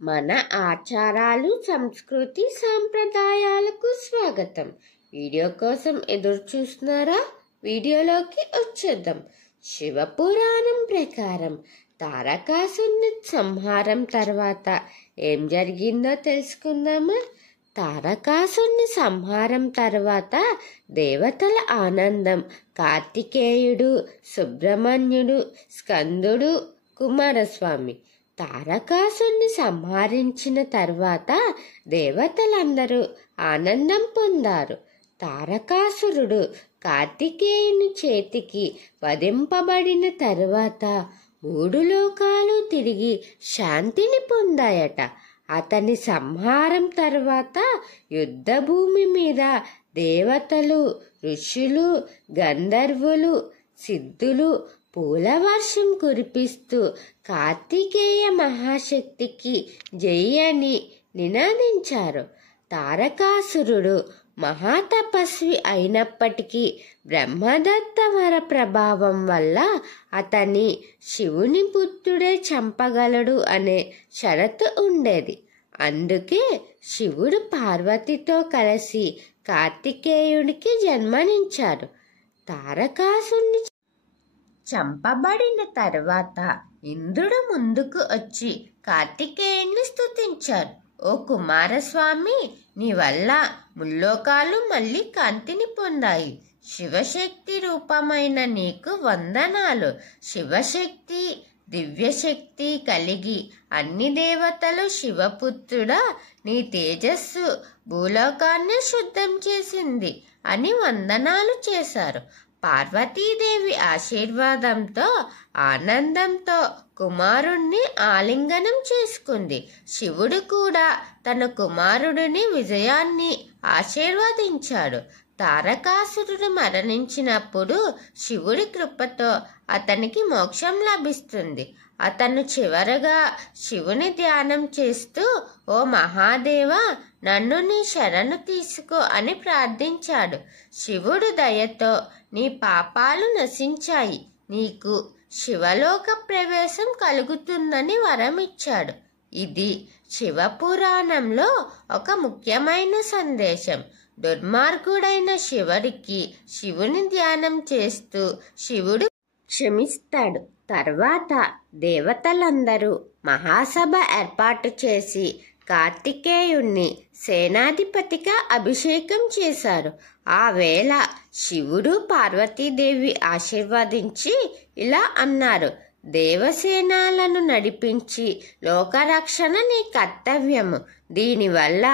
మన ఆచారాలు, సంస్కృతి, సాంప్రదాయాలకు స్వాగతం. వీడియో కోసం ఎదురు చూస్తున్నారా? వీడియోలోకి వచ్చేద్దాం. శివపురాణం ప్రకారం తారకాసురుని సంహారం తర్వాత ఏం జరిగిందో తెలుసుకుందామా? తారకాసురుని సంహారం తర్వాత దేవతల ఆనందం. కార్తికేయుడు, సుబ్రహ్మణ్యుడు, స్కందుడు, కుమారస్వామి తారకాసురుని సంహరించిన తర్వాత దేవతలందరూ ఆనందం పొందారు. తారకాసురుడు కార్తికేయుని చేతికి వధింపబడిన తరువాత 3 లోకాలు తిరిగి శాంతిని పొందాయట. అతని సంహారం తర్వాత యుద్ధభూమి మీద దేవతలు, ఋషులు, గంధర్వులు, సిద్ధులు పూలవర్షం కురిపిస్తూ కార్తికేయ మహాశక్తికి జై అని నినాదించారు. తారకాసురుడు మహాతపస్వి అయినప్పటికీ బ్రహ్మదత్త వర ప్రభావం వల్ల అతని శివుని పుత్రుడే చంపగలడు అనే షరతు ఉండేది. అందుకే శివుడు పార్వతితో కలిసి కార్తికేయుడికి జన్మనిచ్చారు. తారకాసురుని చంపబడిన తర్వాత ఇంద్రుడు ముందుకు వచ్చి కార్తికేయుని స్తుతించారు. ఓ కుమారస్వామి, నీ వల్ల ముల్లోకాలు మళ్ళీ కాంతిని పొందాయి. శివశక్తి రూపమైన నీకు వందనాలు. శివశక్తి, దివ్యశక్తి కలిగి అన్ని దేవతలు శివపుత్రుడా, నీ తేజస్సు భూలోకాన్ని శుద్ధం చేసింది అని వందనాలు చేశారు. పార్వతీదేవి ఆశీర్వాదంతో ఆనందంతో కుమారుణ్ణి ఆలింగనం చేసుకుంది. శివుడు కూడా తన కుమారుడిని విజయాన్ని ఆశీర్వదించాడు. తారకాసురుడు మరణించినప్పుడు శివుడి కృపతో అతనికి మోక్షం లభిస్తుంది. అతను చివరగా శివుని ధ్యానం చేస్తూ, ఓ మహాదేవా, నన్ను నీ శరణు తీసుకో అని ప్రార్థించాడు. శివుడు దయతో నీ పాపాలు నశించాయి, నీకు శివలోక ప్రవేశం కలుగుతుందని వరమిచ్చాడు. ఇది శివపురాణంలో ఒక ముఖ్యమైన సందేశం. దుర్మార్గుడైన శివుని ధ్యానం చేస్తూ శివుడు క్షమిస్తాడు. తర్వాత దేవతలందరూ మహాసభ ఏర్పాటు చేసి కార్తికేయుణ్ణి సేనాధిపతిగా అభిషేకం చేశారు. ఆ వేళ శివుడు పార్వతీదేవి ఆశీర్వదించి ఇలా అన్నారు: దేవసేనాలను నడిపించి లోకరక్షణ నీ కర్తవ్యము. దీనివల్ల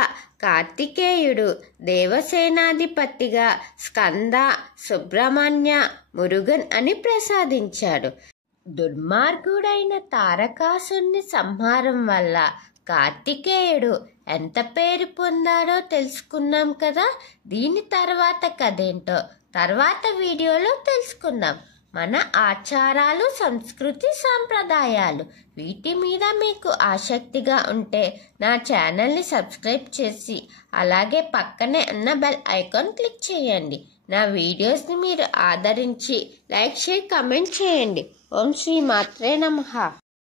కార్తికేయుడు దేవసేనాధిపతిగా స్కంద, సుబ్రహ్మణ్య, మురుగన్ అని ప్రసాదించాడు. దుర్మార్గుడైన తారకాసురుని సంహారం వల్ల కార్తికేయుడు ఎంత పేరు పొందాడో తెలుసుకున్నాం కదా. దీని తర్వాత కథేంటో తర్వాత వీడియోలో తెలుసుకుందాం. మన ఆచారాలు, సంస్కృతి, సాంప్రదాయాలు వీటి మీద మీకు ఆసక్తిగా ఉంటే నా ఛానల్ని సబ్స్క్రైబ్ చేసి అలాగే పక్కనే ఉన్న బెల్ ఐకాన్ క్లిక్ చేయండి. నా వీడియోస్ని మీరు ఆదరించి లైక్, షేర్, కమెంట్ చేయండి. ఓం శ్రీ మాత్రే నమః.